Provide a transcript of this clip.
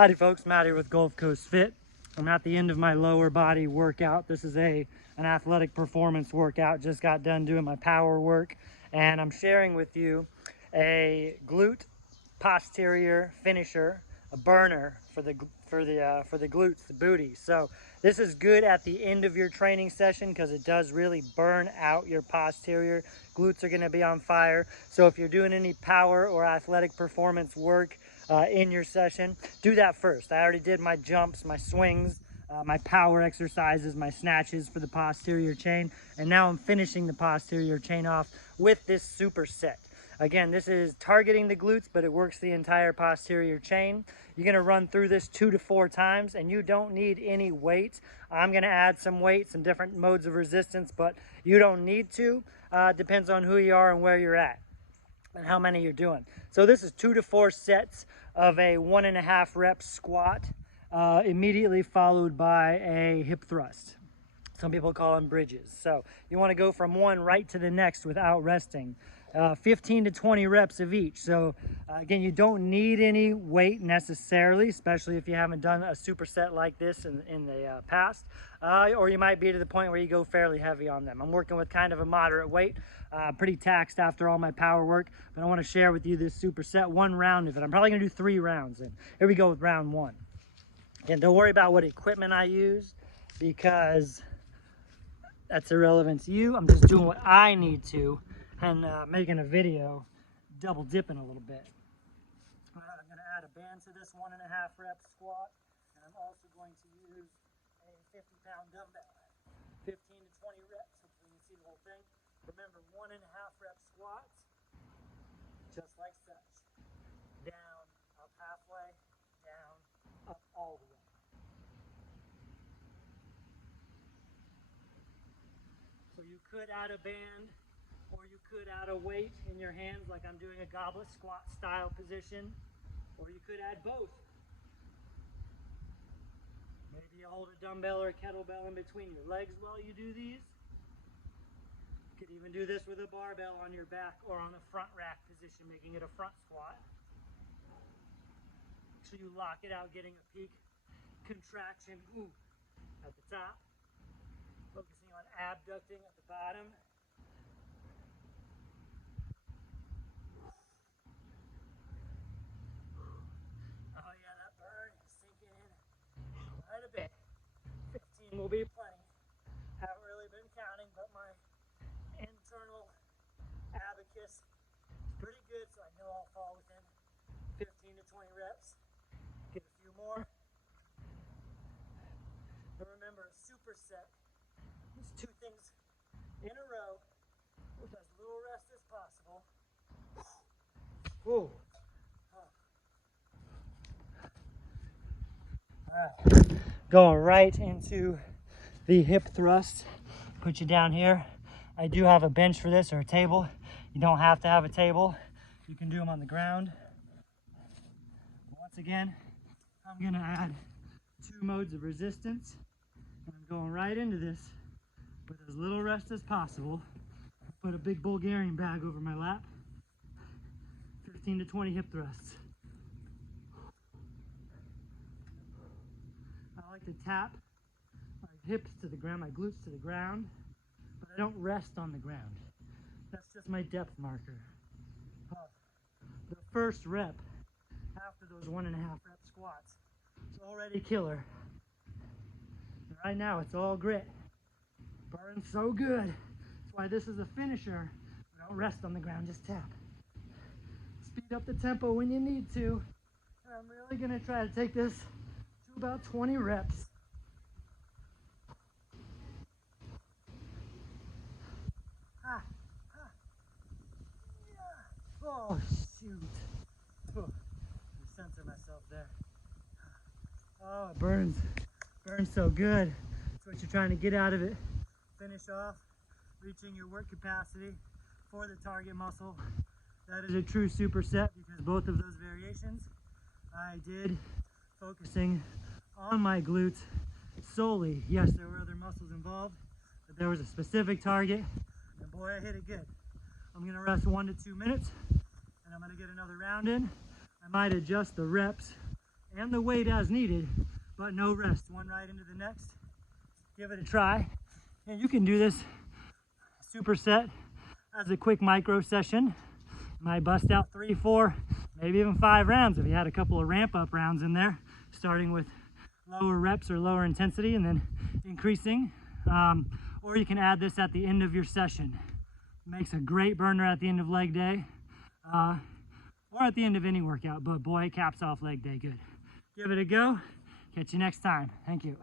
Howdy folks, Matty with Gulf Coast Fit. I'm at the end of my lower body workout. This is an athletic performance workout. Just got done doing my power work, and I'm sharing with you a glute posterior finisher, a burner for the glutes, the booty. So this is good at the end of your training session because it does really burn out your posterior. Glutes are going to be on fire. So if you're doing any power or athletic performance work in your session, do that first. I already did my jumps, my swings, my power exercises, my snatches for the posterior chain, and now I'm finishing the posterior chain off with this superset. Again, this is targeting the glutes, but it works the entire posterior chain. You're gonna run through this 2 to 4 times, and you don't need any weight. I'm gonna add some weight, some different modes of resistance, but you don't need to. Depends on who you are and where you're at and how many you're doing. So this is 2 to 4 sets of a 1.5 rep squat, immediately followed by a hip thrust. Some people call them bridges. So you want to go from one right to the next without resting. 15 to 20 reps of each. So again, you don't need any weight necessarily, especially if you haven't done a superset like this in the past, or you might be to the point where you go fairly heavy on them. I'm working with kind of a moderate weight, pretty taxed after all my power work, but I want to share with you this superset, one round of it. I'm probably gonna do 3 rounds, and here we go with round 1. And don't worry about what equipment I use, because that's irrelevant to you. I'm just doing what I need to and making a video, double dipping a little bit. I'm gonna add a band to this 1.5 rep squat, and I'm also going to use a 50-pound dumbbell. 15 to 20 reps, hopefully you can see the whole thing. Remember, 1.5 rep squats, just like such. Down, up halfway, down, up all the way. So you could add a band, or you could add a weight in your hands like I'm doing a goblet squat style position, or you could add both. Maybe you hold a dumbbell or a kettlebell in between your legs while you do these. You could even do this with a barbell on your back or on a front rack position, making it a front squat. So you lock it out, getting a peak contraction at the top. Focusing on abducting at the bottom. Oh yeah, that burn is sinking in quite a bit. 15 will be plenty. Haven't really been counting, but my internal abacus is pretty good, so I know I'll fall within 15 to 20 reps. Get a few more. And remember, a superset is 2 things in a row with as little rest as possible. Whoa. Alright, going right into the hip thrust. Put you down here. I do have a bench for this, or a table. You don't have to have a table. You can do them on the ground. Once again, I'm gonna add 2 modes of resistance. And I'm going right into this with as little rest as possible. Put a big Bulgarian bag over my lap. 15 to 20 hip thrusts. I like to tap my hips to the ground, my glutes to the ground, but I don't rest on the ground. That's just my depth marker. The first rep after those 1.5 rep squats is already killer. And right now it's all grit. Burns so good. That's why this is a finisher. We don't rest on the ground, just tap. Speed up the tempo when you need to. And I'm really gonna try to take this to about 20 reps. Oh shoot. Censor myself there. Oh, it burns. Burns so good. That's what you're trying to get out of it. Finish off, reaching your work capacity for the target muscle. That is a true superset, because both of those variations I did focusing on my glutes solely. Yes, there were other muscles involved, but there was a specific target, and boy, I hit it good. I'm gonna rest 1 to 2 minutes, and I'm gonna get another round in. I might adjust the reps and the weight as needed, but no rest. One right into the next. Give it a try. And you can do this superset as a quick micro session. You might bust out 3, 4, maybe even 5 rounds if you had a couple of ramp up rounds in there, starting with lower reps or lower intensity and then increasing. Or you can add this at the end of your session. Makes a great burner at the end of leg day, or at the end of any workout, but boy, it caps off leg day good. Give it a go. Catch you next time. Thank you.